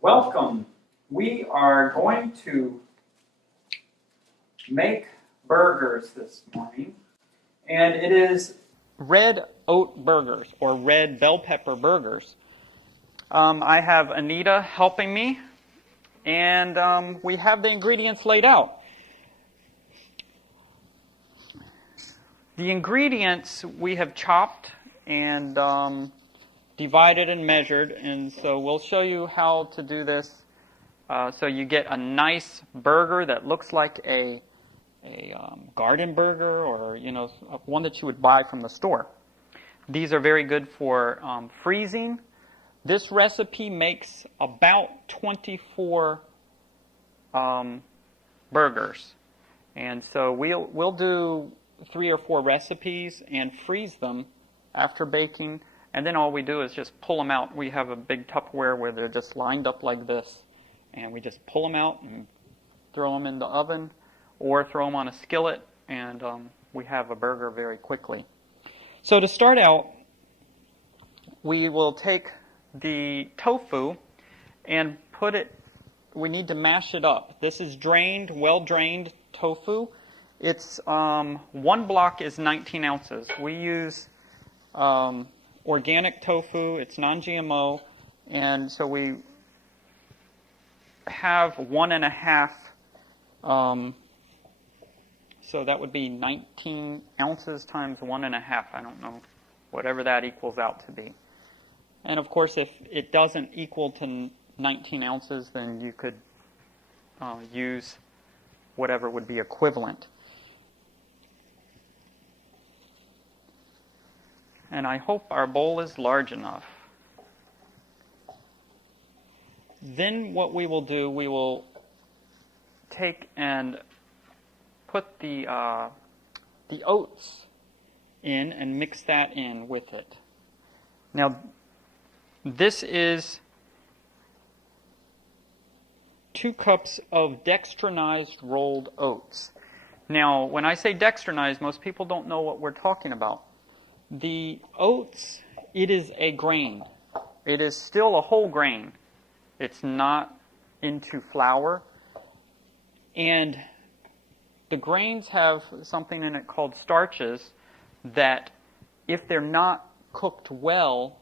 Welcome. We are going to make burgers this morning, and it is red oat burgers or red bell pepper burgers. I have Anita helping me, and we have the ingredients laid out. The ingredients we have chopped and divided and measured, and so we'll show you how to do this so you get a nice burger that looks like a garden burger, or one that you would buy from the store. These are very good for freezing. This recipe makes about 24 burgers, and so we'll do 3 or 4 recipes and freeze them after baking, and then all we do is just pull them out. We have a big Tupperware where they're just lined up like this, and we just pull them out and throw them in the oven or throw them on a skillet, and we have a burger very quickly. So to start out, we will take the tofu and we need to mash it up. This is drained, well-drained tofu. It's 1 block is 19 ounces. We use organic tofu. It's non-GMO, and so we have 1.5. So that would be 19 ounces times 1.5. I don't know, whatever that equals out to be. And of course, if it doesn't equal to 19 ounces, then you could use whatever would be equivalent. And I hope our bowl is large enough. Then what we will do, we will take and put the oats in and mix that in with it. Now, this is 2 cups of dextrinized rolled oats. Now, when I say dextrinized, most people don't know what we're talking about. The oats, it is a grain. It is still a whole grain. It's not into flour. And the grains have something in it called starches that, if they're not cooked well,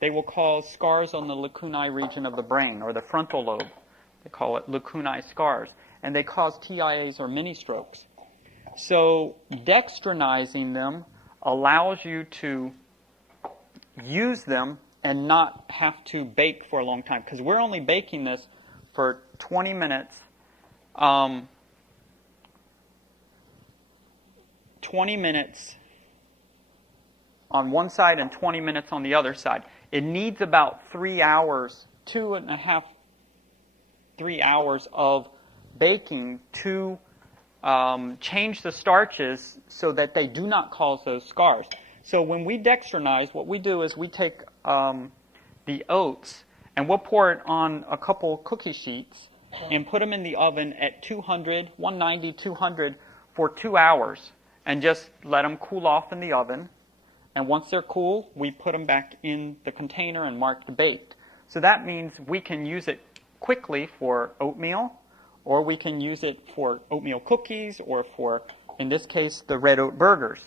they will cause scars on the lacunae region of the brain, or the frontal lobe. They call it lacunae scars. And they cause TIAs or mini strokes. So dextrinizing them allows you to use them and not have to bake for a long time. Because we're only baking this for 20 minutes. 20 minutes on one side and 20 minutes on the other side. It needs about 3 hours, 2.5, 3 hours of baking to change the starches so that they do not cause those scars. So when we dextrinize, what we do is we take the oats and we'll pour it on a couple cookie sheets and put them in the oven at 200, 190, 200 for 2 hours, and just let them cool off in the oven. And once they're cool, we put them back in the container and mark baked. So that means we can use it quickly for oatmeal, or we can use it for oatmeal cookies, or for, in this case, the red oat burgers.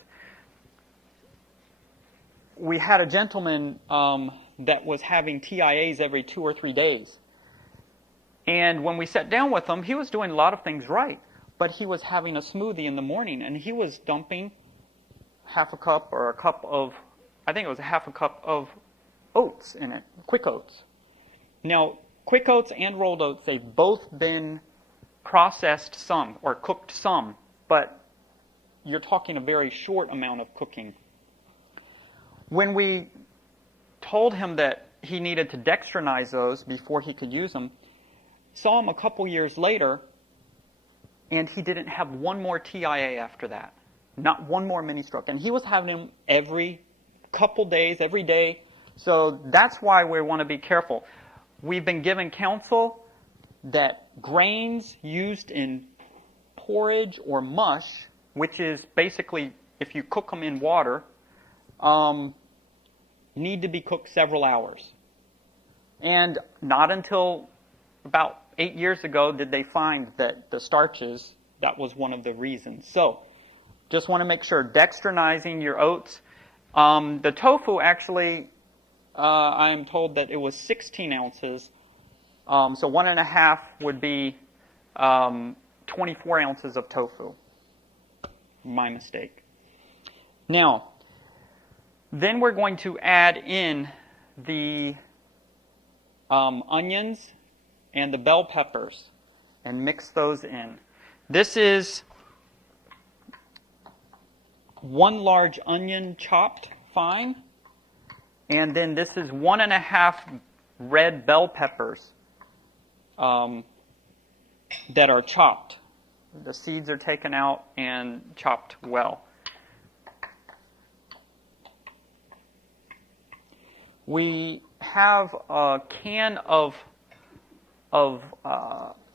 We had a gentleman that was having TIAs every 2 or 3 days. And when we sat down with him, he was doing a lot of things right. But he was having a smoothie in the morning, and he was dumping half a cup or a cup of, I think it was a half a cup of oats in it, quick oats. Now, quick oats and rolled oats, they've both been processed some or cooked some, but you're talking a very short amount of cooking. When we told him that he needed to dextrinize those before he could use them, saw him a couple years later, and he didn't have one more TIA after that. Not one more mini stroke. And he was having them every couple days, every day. So that's why we want to be careful. We've been given counsel that grains used in porridge or mush, which is basically if you cook them in water, need to be cooked several hours. And not until about 8 years ago did they find that the starches, that was one of the reasons. So just want to make sure, dextrinizing your oats. The tofu actually, I am told that it was 16 ounces. So 1.5 would be 24 ounces of tofu. My mistake. Now, then we're going to add in the onions and the bell peppers and mix those in. This is 1 large onion chopped fine, and then this is 1.5 red bell peppers that are chopped. The seeds are taken out and chopped well. We have a can of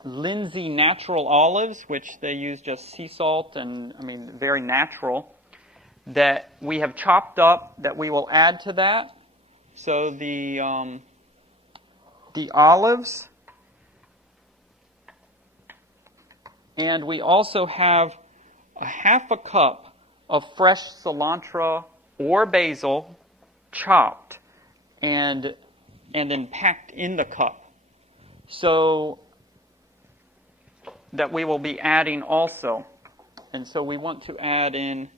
Lindsay natural olives, which they use just sea salt and, very natural, that we have chopped up that we will add to that. So the olives, and we also have a 1/2 cup of fresh cilantro or basil chopped and then packed in the cup. So that we will be adding also. And so we want to add in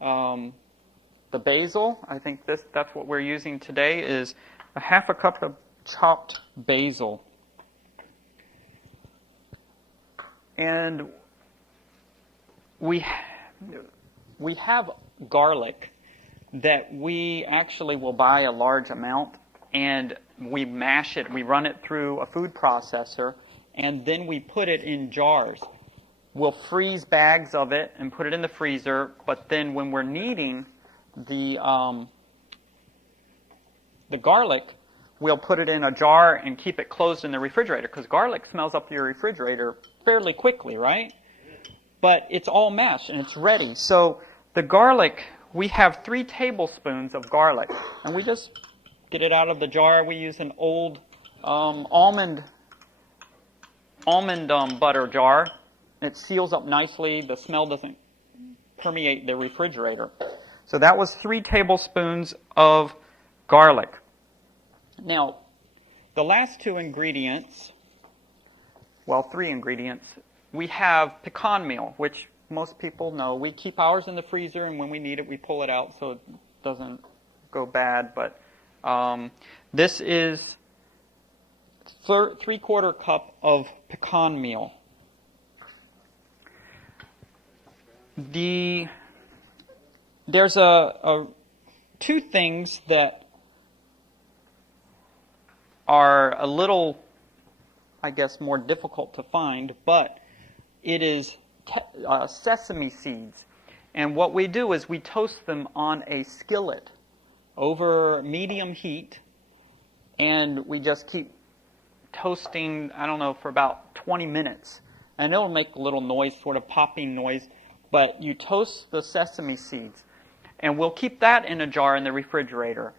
the basil. I think that's what we're using today, is a 1/2 cup of chopped basil. And we have garlic that we actually will buy a large amount, and we mash it. We run it through a food processor, and then we put it in jars. We'll freeze bags of it and put it in the freezer, but then when we're kneading the garlic, we'll put it in a jar and keep it closed in the refrigerator, because garlic smells up your refrigerator fairly quickly, right? But it's all mashed and it's ready. So the garlic, we have 3 tablespoons of garlic, and we just get it out of the jar. We use an old almond butter jar. It seals up nicely. The smell doesn't permeate the refrigerator. So that was 3 tablespoons of garlic. Now, the last 2 ingredients, well, 3 ingredients, we have pecan meal, which most people know. We keep ours in the freezer, and when we need it, we pull it out so it doesn't go bad. But this is 3/4 cup of pecan meal. There's 2 things that are a little, I guess, more difficult to find, but it is sesame seeds. And what we do is we toast them on a skillet over medium heat, and we just keep toasting, for about 20 minutes. And it'll make a little noise, sort of popping noise, but you toast the sesame seeds. And we'll keep that in a jar in the refrigerator.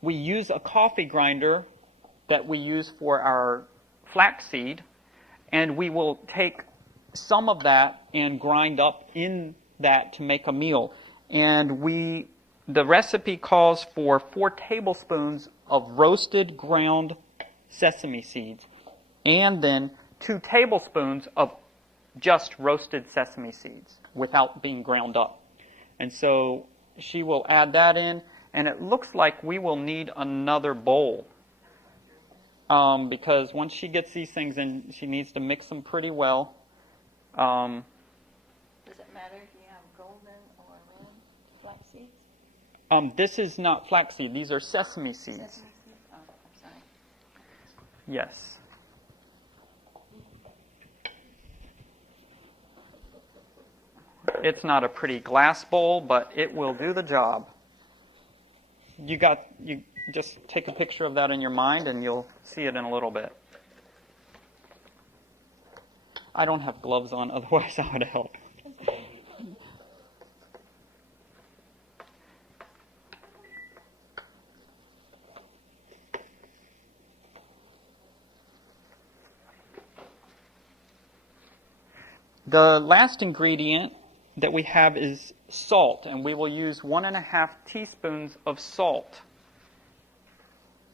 We use a coffee grinder that we use for our flaxseed, and we will take some of that and grind up in that to make a meal. And the recipe calls for 4 tablespoons of roasted ground sesame seeds, and then 2 tablespoons of just roasted sesame seeds without being ground up. And so she will add that in, and it looks like we will need another bowl, because once she gets these things in, she needs to mix them pretty well. Does it matter if you have golden or red flax seeds? This is not flaxseed. These are sesame seeds. Sesame seeds? Oh, I'm sorry. Yes. It's not a pretty glass bowl, but it will do the job. You just take a picture of that in your mind, and you'll see it in a little bit. I don't have gloves on, otherwise I would help. The last ingredient that we have is salt, and we will use 1.5 teaspoons of salt.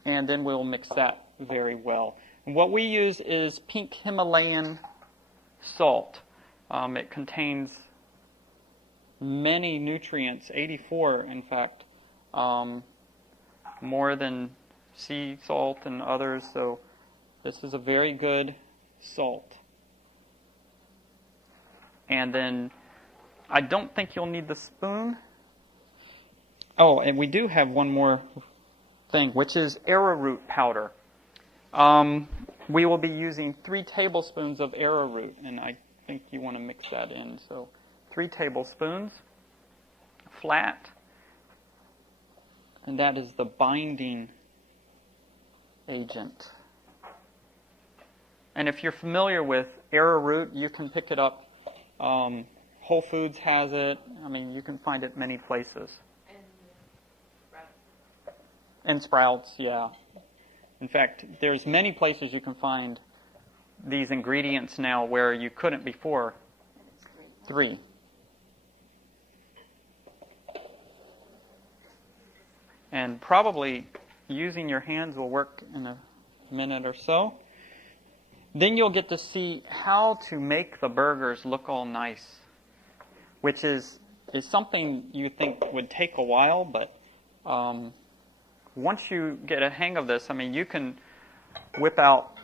And then we'll mix that very well. And what we use is pink Himalayan salt. It contains many nutrients, 84 in fact, more than sea salt and others, so this is a very good salt. And then I don't think you'll need the spoon. Oh, and we do have one more thing, which is arrowroot powder. We will be using 3 tablespoons of arrowroot, and I think you want to mix that in. So 3 tablespoons, flat, and that is the binding agent. And if you're familiar with arrowroot, you can pick it up. Whole Foods has it. I mean, you can find it many places. And Sprouts, yeah. In fact, there's many places you can find these ingredients now where you couldn't before. 3. And probably using your hands will work in a minute or so. Then you'll get to see how to make the burgers look all nice, which is something you think would take a while, but once you get a hang of this, I mean, you can whip out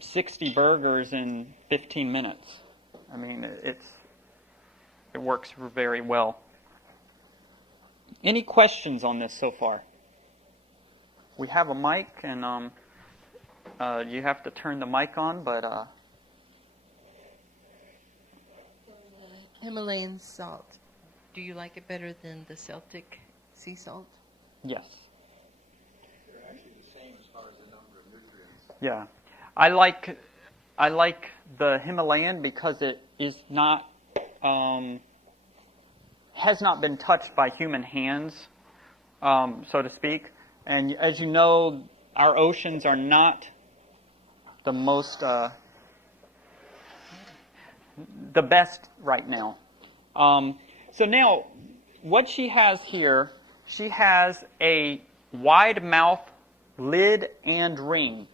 60 burgers in 15 minutes. I mean, it works very well. Any questions on this so far? We have a mic, and you have to turn the mic on, but Himalayan salt. Do you like it better than the Celtic sea salt? yes. They're actually the same as far as the number of nutrients. Yeah. I like the Himalayan because it is not has not been touched by human hands, so to speak. And as you know, our oceans are not the most the best right now. So now, what she has here, she has a wide mouth lid and ring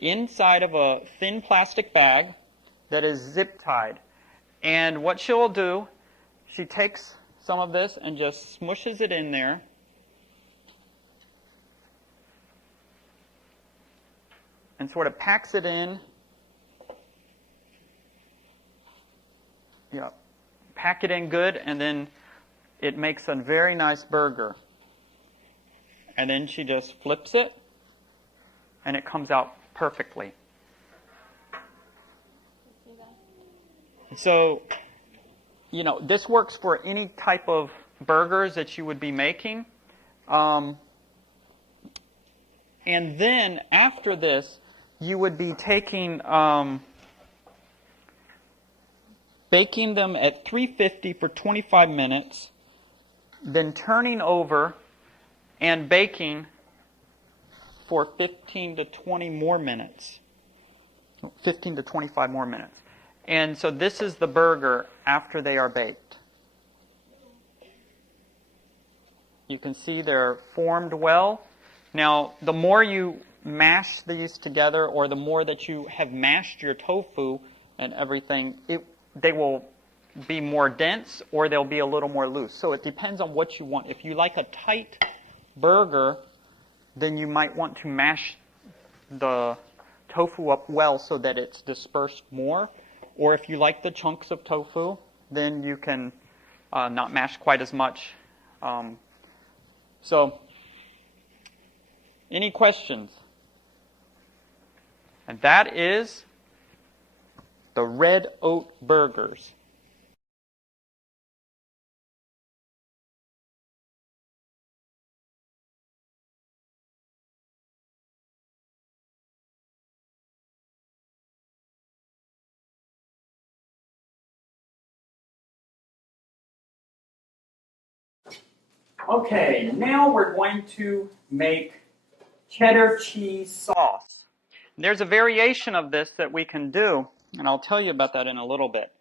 inside of a thin plastic bag that is zip tied. And what she'll do, she takes some of this and just smushes it in there. And sort of packs it in. Yep. Pack it in good, and then it makes a very nice burger. And then she just flips it, and it comes out perfectly. So, you know, this works for any type of burgers that you would be making. And then after this, you would be taking, baking them at 350 for 25 minutes, then turning over and baking for 15 to 20 more minutes. 15 to 25 more minutes. And so this is the burger after they are baked. You can see they're formed well. Now, the more you mash these together, or the more that you have mashed your tofu and everything, they will be more dense or they'll be a little more loose. So it depends on what you want. If you like a tight burger, then you might want to mash the tofu up well so that it's dispersed more. Or if you like the chunks of tofu, then you can not mash quite as much. So, any questions? And that is the red oat burgers. Okay, now we're going to make cheddar cheese sauce. There's a variation of this that we can do, and I'll tell you about that in a little bit.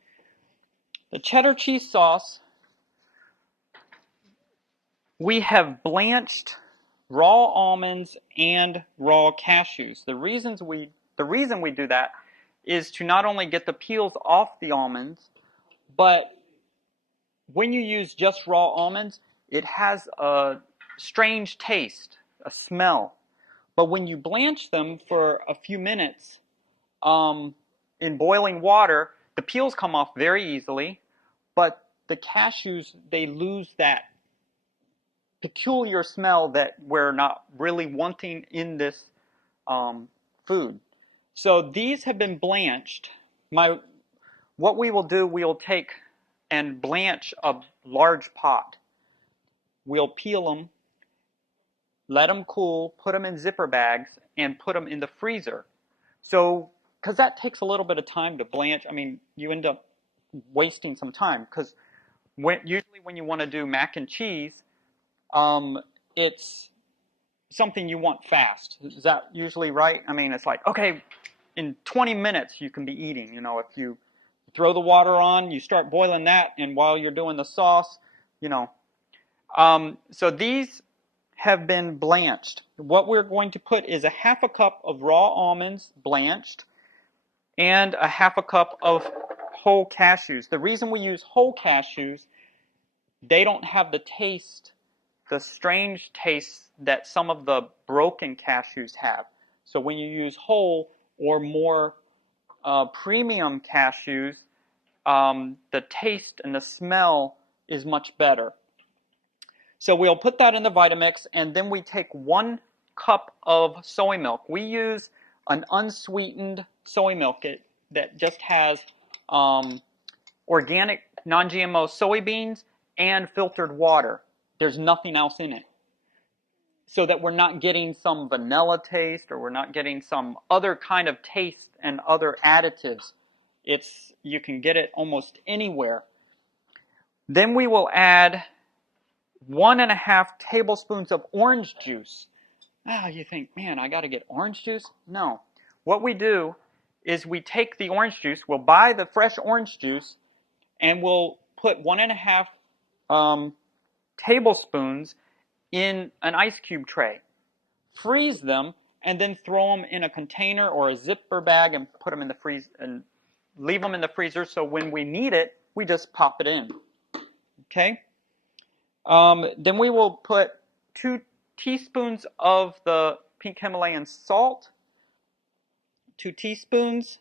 The cheddar cheese sauce, we have blanched raw almonds and raw cashews. The reason we do that is to not only get the peels off the almonds, but when you use just raw almonds, it has a strange taste, a smell. But when you blanch them for a few minutes in boiling water, the peels come off very easily, but the cashews, they lose that peculiar smell that we're not really wanting in this food. So these have been blanched. What we will do, we'll take and blanch a large pot. We'll peel them, let them cool, put them in zipper bags, and put them in the freezer. So, because that takes a little bit of time to blanch, I mean, you end up wasting some time. Because usually when you want to do mac and cheese, it's something you want fast. Is that usually right? I mean, it's like, okay, in 20 minutes you can be eating. You know, if you throw the water on, you start boiling that, and while you're doing the sauce, you know. So these have been blanched. What we're going to put is a half a cup of raw almonds blanched and a half a cup of whole cashews. The reason we use whole cashews, they don't have the taste, the strange taste that some of the broken cashews have. So when you use whole or more premium cashews, the taste and the smell is much better. So we'll put that in the Vitamix, and then we take 1 cup of soy milk. We use an unsweetened soy milk that just has organic, non-GMO soybeans and filtered water. There's nothing else in it. So that we're not getting some vanilla taste, or we're not getting some other kind of taste and other additives. You can get it almost anywhere. Then we will add 1.5 tablespoons of orange juice. You think, man, I got to get orange juice? No. What we do is we take the orange juice, we'll buy the fresh orange juice, and we'll put 1.5 tablespoons in an ice cube tray. Freeze them, and then throw them in a container or a zipper bag and put them in the freezer and leave them in the freezer, so when we need it, we just pop it in. Okay? Then we will put 2 teaspoons of the pink Himalayan salt, 2 teaspoons,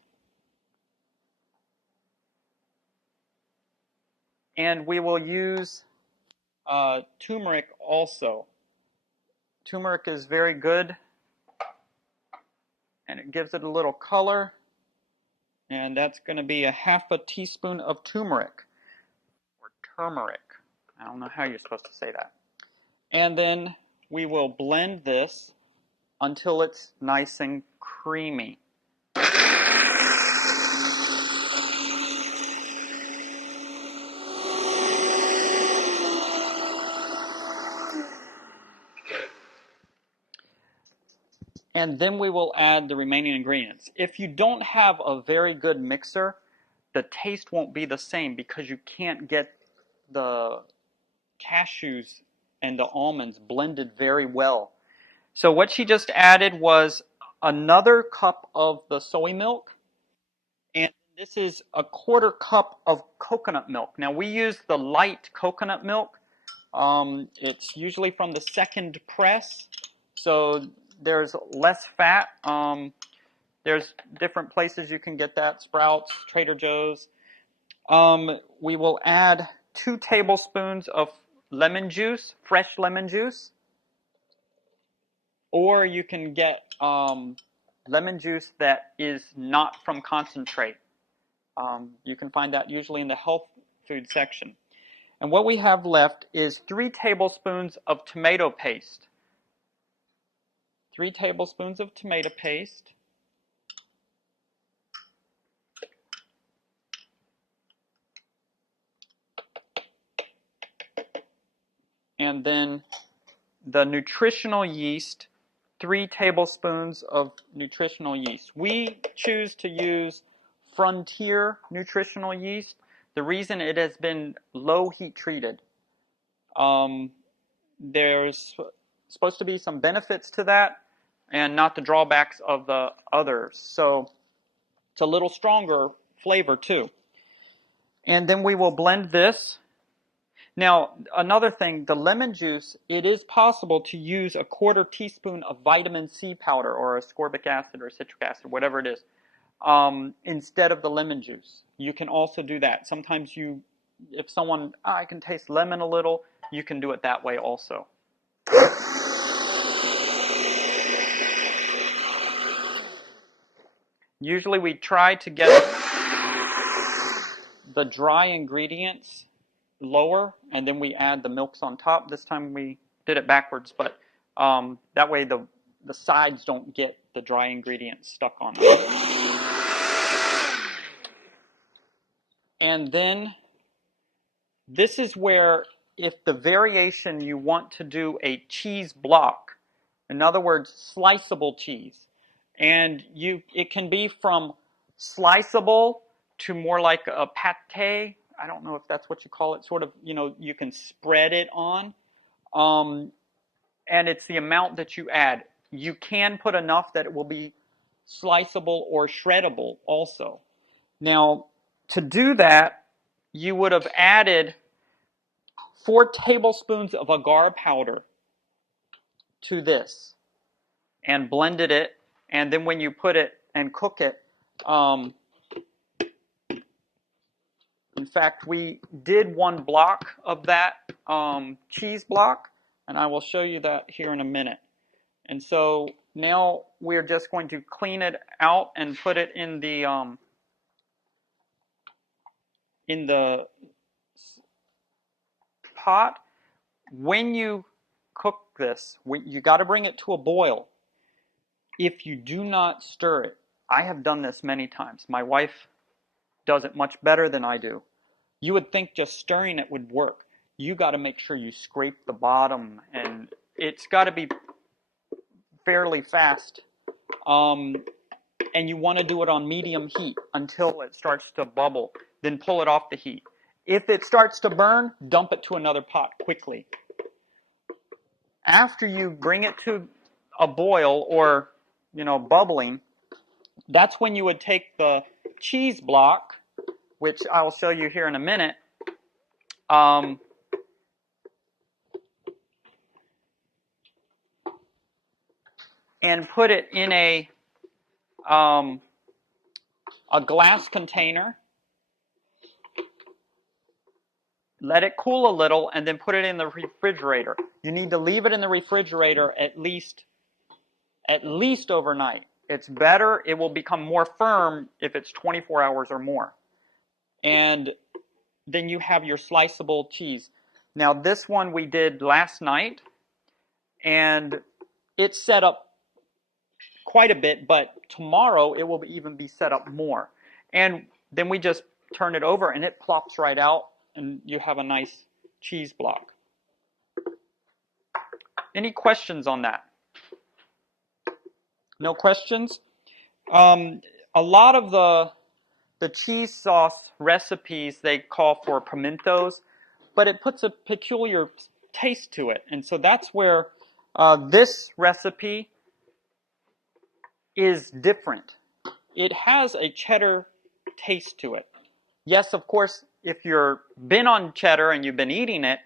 and we will use turmeric also. Turmeric is very good, and it gives it a little color, and that's going to be 1/2 teaspoon of turmeric, or turmeric. I don't know how you're supposed to say that. And then we will blend this until it's nice and creamy. And then we will add the remaining ingredients. If you don't have a very good mixer, the taste won't be the same because you can't get the cashews and the almonds blended very well. So what she just added was another cup of the soy milk, and this is 1/4 cup of coconut milk. Now we use the light coconut milk. It's usually from the second press, so there's less fat. There's different places you can get that, Sprouts, Trader Joe's. We will add 2 tablespoons of lemon juice, fresh lemon juice. Or you can get lemon juice that is not from concentrate. You can find that usually in the health food section. And what we have left is 3 tablespoons of tomato paste. 3 tablespoons of tomato paste. And then the nutritional yeast, 3 tablespoons of nutritional yeast. We choose to use Frontier nutritional yeast. The reason it has been low heat treated. There's supposed to be some benefits to that and not the drawbacks of the others. So it's a little stronger flavor too. And then we will blend this. Now, another thing, the lemon juice, it is possible to use a 1/4 teaspoon of vitamin C powder or ascorbic acid or citric acid, whatever it is, instead of the lemon juice. You can also do that. Sometimes if someone, I can taste lemon a little, you can do it that way also. Usually we try to get the dry ingredients lower, and then we add the milks on top. This time we did it backwards, but that way the sides don't get the dry ingredients stuck on them. And then this is where, if the variation you want to do a cheese block, in other words, sliceable cheese, and it can be from sliceable to more like a pate. I don't know if that's what you call it. Sort of, you can spread it on, and it's the amount that you add. You can put enough that it will be sliceable or shreddable also. Now, to do that, you would have added 4 tablespoons of agar powder to this and blended it, and then when you put it and cook it, in fact, we did 1 block of that cheese block, and I will show you that here in a minute. And so now we're just going to clean it out and put it in the pot. When you cook this, you got to bring it to a boil. If you do not stir it, I have done this many times. My wife does it much better than I do. You would think just stirring it would work. You got to make sure you scrape the bottom, and it's got to be fairly fast. And you want to do it on medium heat until it starts to bubble. Then pull it off the heat. If it starts to burn, dump it to another pot quickly. After you bring it to a boil or, bubbling, that's when you would take the cheese block, which I'll show you here in a minute, and put it in a glass container. Let it cool a little, and then put it in the refrigerator. You need to leave it in the refrigerator at least overnight. It's better, it will become more firm if it's 24 hours or more. And then you have your sliceable cheese. Now this one we did last night, and it's set up quite a bit, but tomorrow it will even be set up more. And then we just turn it over, and it plops right out, and you have a nice cheese block. Any questions on that? No questions? A lot of the cheese sauce recipes, they call for pimentos, but it puts a peculiar taste to it. And so that's where this recipe is different. It has a cheddar taste to it. Yes, of course, if you've been on cheddar and you've been eating it,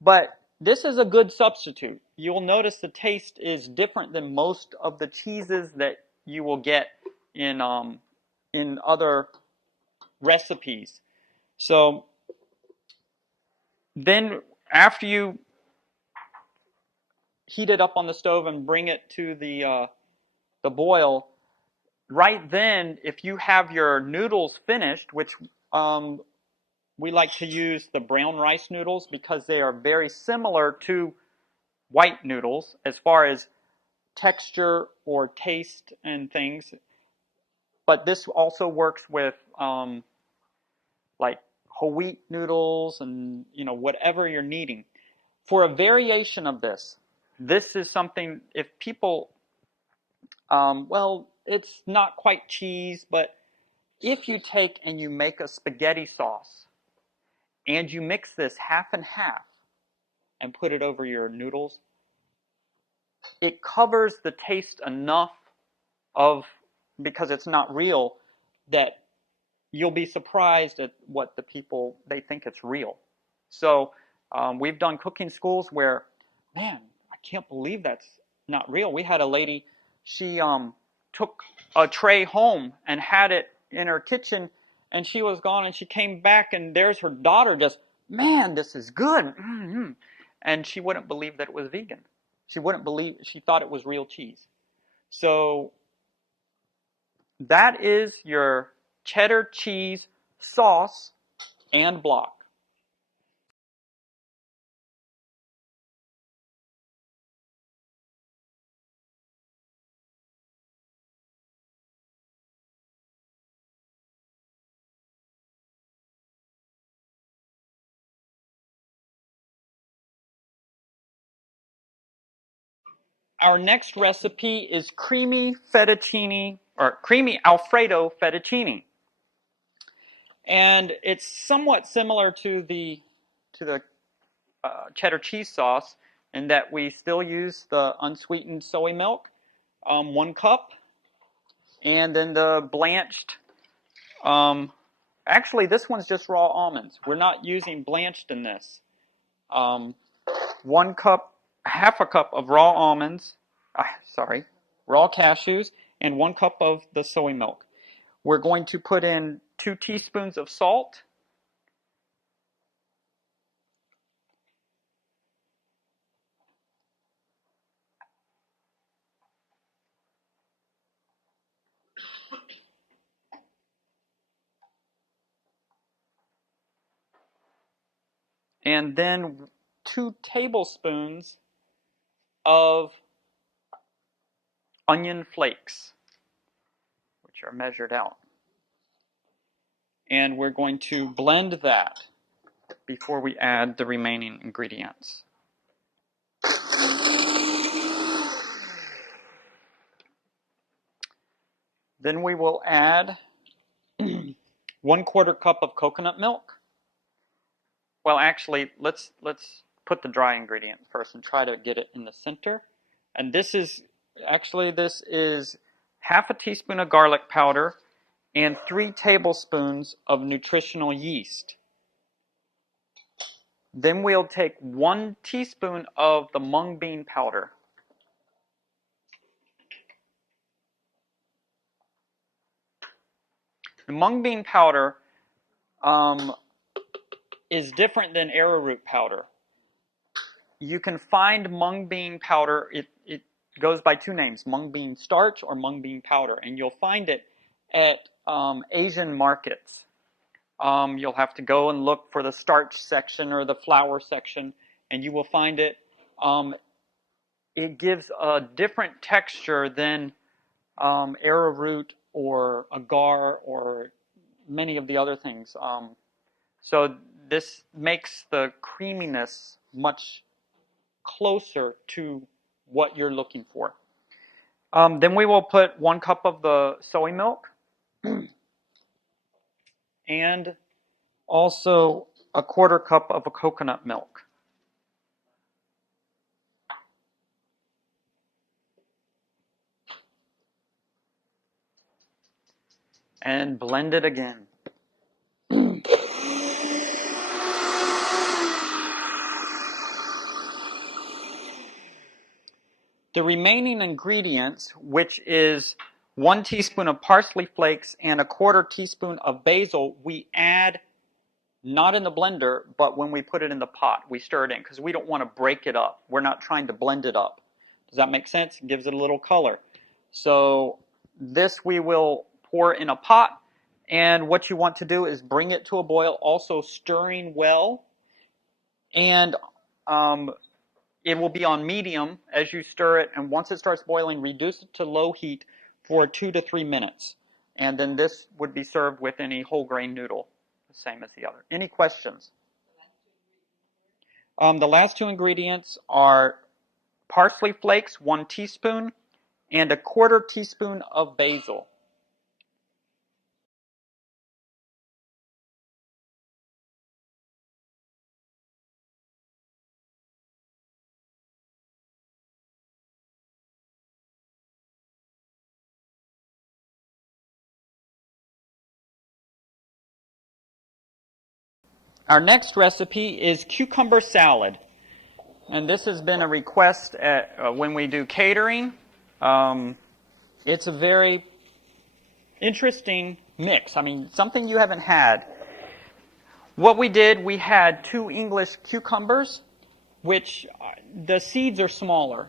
but this is a good substitute. You'll notice the taste is different than most of the cheeses that you will get in other recipes. So then after you heat it up on the stove and bring it to the boil, right then, if you have your noodles finished, which we like to use the brown rice noodles because they are very similar to white noodles as far as texture or taste and things. But this also works with like whole wheat noodles and whatever you're needing. For a variation of this is something, if people, it's not quite cheese, but if you take and you make a spaghetti sauce and you mix this half and half and put it over your noodles, it covers the taste enough of, because it's not real, that you'll be surprised at what the people, they think it's real. So we've done cooking schools where, man, I can't believe that's not real. We had a lady, she took a tray home and had it in her kitchen, and she was gone, and she came back, and there's her daughter just, man, this is good. Mm-hmm. And she wouldn't believe that it was vegan. She wouldn't believe, she thought it was real cheese. So that is your cheddar cheese sauce and block. Our next recipe is creamy fettuccine, or creamy Alfredo fettuccine. And it's somewhat similar to the cheddar cheese sauce in that we still use the unsweetened soy milk, 1 cup, and then the blanched, actually this one's just raw almonds. We're not using blanched in this. 1 cup, half a cup of raw almonds, raw cashews, and 1 cup of the soy milk. We're going to put in 2 teaspoons of salt, and then 2 tablespoons of onion flakes, which are measured out. And we're going to blend that before we add the remaining ingredients. Then we will add 1/4 cup of coconut milk. Well, actually, let's put the dry ingredient first and try to get it in the center. And this is half a teaspoon of garlic powder and 3 tablespoons of nutritional yeast. Then we'll take 1 teaspoon of the mung bean powder. The mung bean powder is different than arrowroot powder. You can find mung bean powder, it goes by 2 names, mung bean starch or mung bean powder, and you'll find it at Asian markets. You'll have to go and look for the starch section or the flour section, and you will find it. It gives a different texture than arrowroot or agar or many of the other things. So this makes the creaminess much closer to what you're looking for. Then we will put 1 cup of the soy milk and also 1/4 cup of a coconut milk. And blend it again. The remaining ingredients, which is 1 teaspoon of parsley flakes and 1/4 teaspoon of basil, we add not in the blender, but when we put it in the pot, we stir it in because we don't want to break it up. We're not trying to blend it up. Does that make sense? It gives it a little color. So this we will pour in a pot, and what you want to do is bring it to a boil, also stirring well, and it will be on medium as you stir it, and once it starts boiling, reduce it to low heat for 2 to 3 minutes. And then this would be served with any whole grain noodle, the same as the other. Any questions? The last 2 ingredients are parsley flakes, 1 teaspoon, and 1/4 teaspoon of basil. Our next recipe is cucumber salad. And this has been a request when we do catering. It's a very interesting mix. I mean, something you haven't had. What we did, we had 2 English cucumbers, which the seeds are smaller.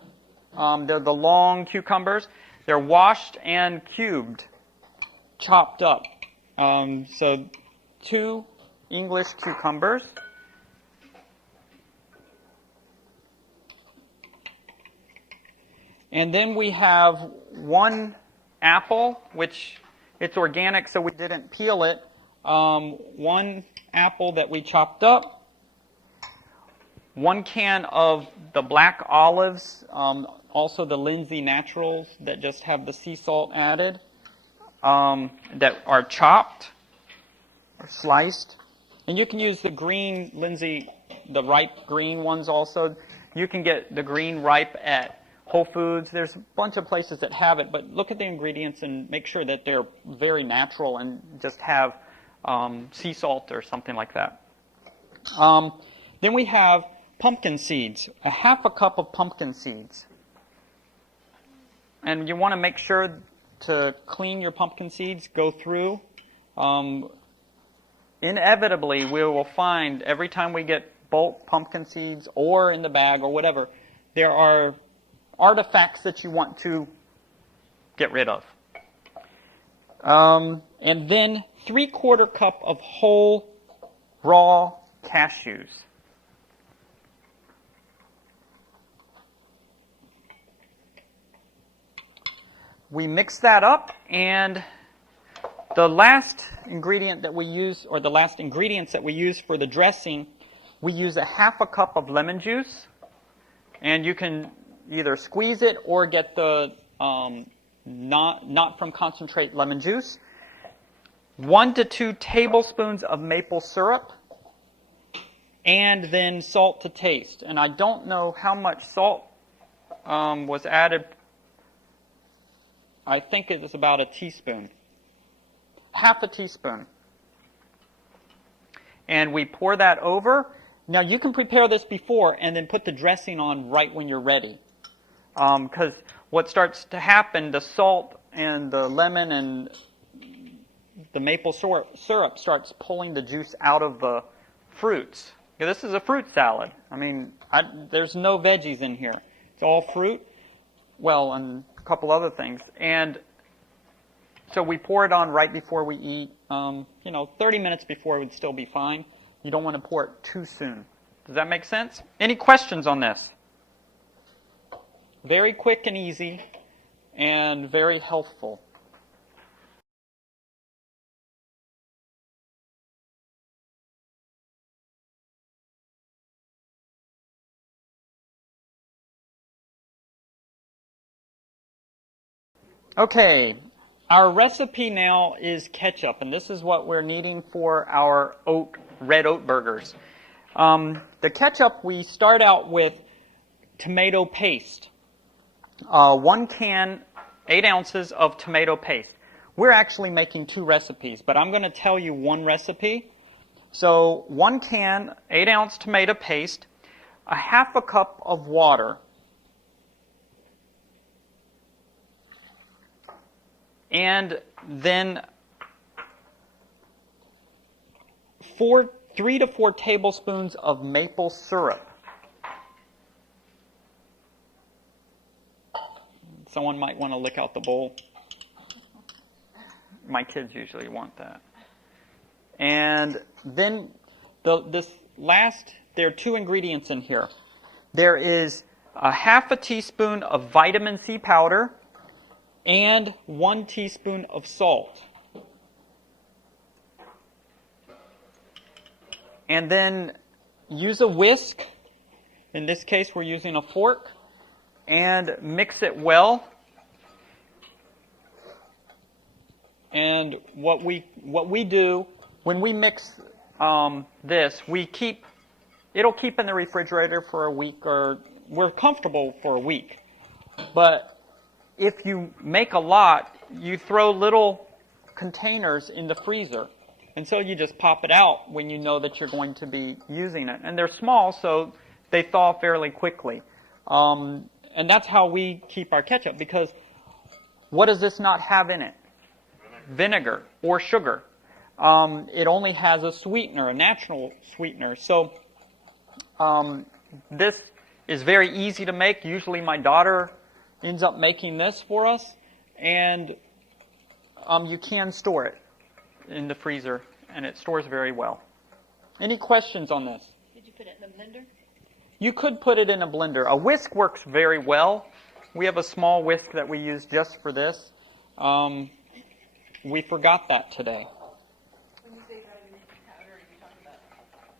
They're the long cucumbers. They're washed and cubed, chopped up. So 2 English cucumbers. And then we have 1 apple, which it's organic, so we didn't peel it. 1 apple that we chopped up. 1 can of the black olives, also the Lindsay Naturals that just have the sea salt added, that are chopped or sliced. And you can use the green Lindsay, the ripe green ones also. You can get the green ripe at Whole Foods. There's a bunch of places that have it, but look at the ingredients and make sure that they're very natural and just have sea salt or something like that. Then we have pumpkin seeds, a half a cup of pumpkin seeds. And you want to make sure to clean your pumpkin seeds, go through. Inevitably, we will find every time we get bulk pumpkin seeds or in the bag or whatever, there are artifacts that you want to get rid of. And then 3/4 cup of whole raw cashews. We mix that up, and the last ingredient that we use, or the last ingredients that we use for the dressing, we use a half a cup of lemon juice, and you can either squeeze it or get the not from concentrate lemon juice. 1 to 2 tablespoons of maple syrup, and then salt to taste. And I don't know how much salt was added. I think it was about a teaspoon. Half a teaspoon. And we pour that over. Now you can prepare this before and then put the dressing on right when you're ready. Because what starts to happen, the salt and the lemon and the maple syrup starts pulling the juice out of the fruits. Yeah, this is a fruit salad. I mean, there's no veggies in here. It's all fruit. Well, and a couple other things. And so we pour it on right before we eat. 30 minutes before it would still be fine. You don't want to pour it too soon. Does that make sense? Any questions on this? Very quick and easy, and very healthful. Okay, our recipe now is ketchup, and this is what we're needing for our red oat burgers. The ketchup, we start out with tomato paste. 1 can, 8 ounces of tomato paste. We're actually making 2 recipes, but I'm going to tell you 1 recipe. So 1 can, 8 ounce tomato paste, a half a cup of water, and then 3 to 4 tablespoons of maple syrup. Someone might want to lick out the bowl. My kids usually want that. And then there are 2 ingredients in here. There is a half a teaspoon of vitamin C powder and 1 teaspoon of salt. And then use a whisk. In this case, we're using a fork. And mix it well. And what we do when we mix this, it'll keep in the refrigerator for a week, or we're comfortable for a week. But if you make a lot, you throw little containers in the freezer, And so you just pop it out when you know that you're going to be using it. And they're small, so they thaw fairly quickly. And that's how we keep our ketchup, because what does this not have in it? Vinegar or sugar. It only has a sweetener, a natural sweetener. So this is very easy to make. Usually my daughter ends up making this for us. And you can store it in the freezer, and it stores very well. Any questions on this? Did you put it in the blender? You could put it in a blender. A whisk works very well. We have a small whisk that we use just for this. We forgot that today. When you say vitamin C powder, are you talking about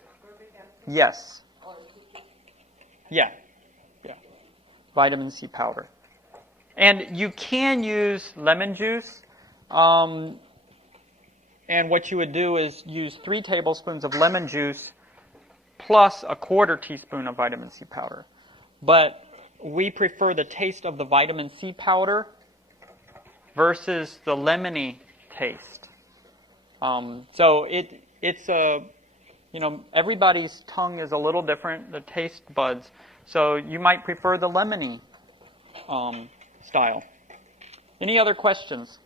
ascorbic acid Yes. or Yeah. Yeah. Vitamin C powder. And you can use lemon juice. And what you would do is use 3 tablespoons of lemon juice plus a 1/4 teaspoon of vitamin C powder. But we prefer the taste of the vitamin C powder versus the lemony taste. So it's a, everybody's tongue is a little different, the taste buds. So you might prefer the lemony style. Any other questions?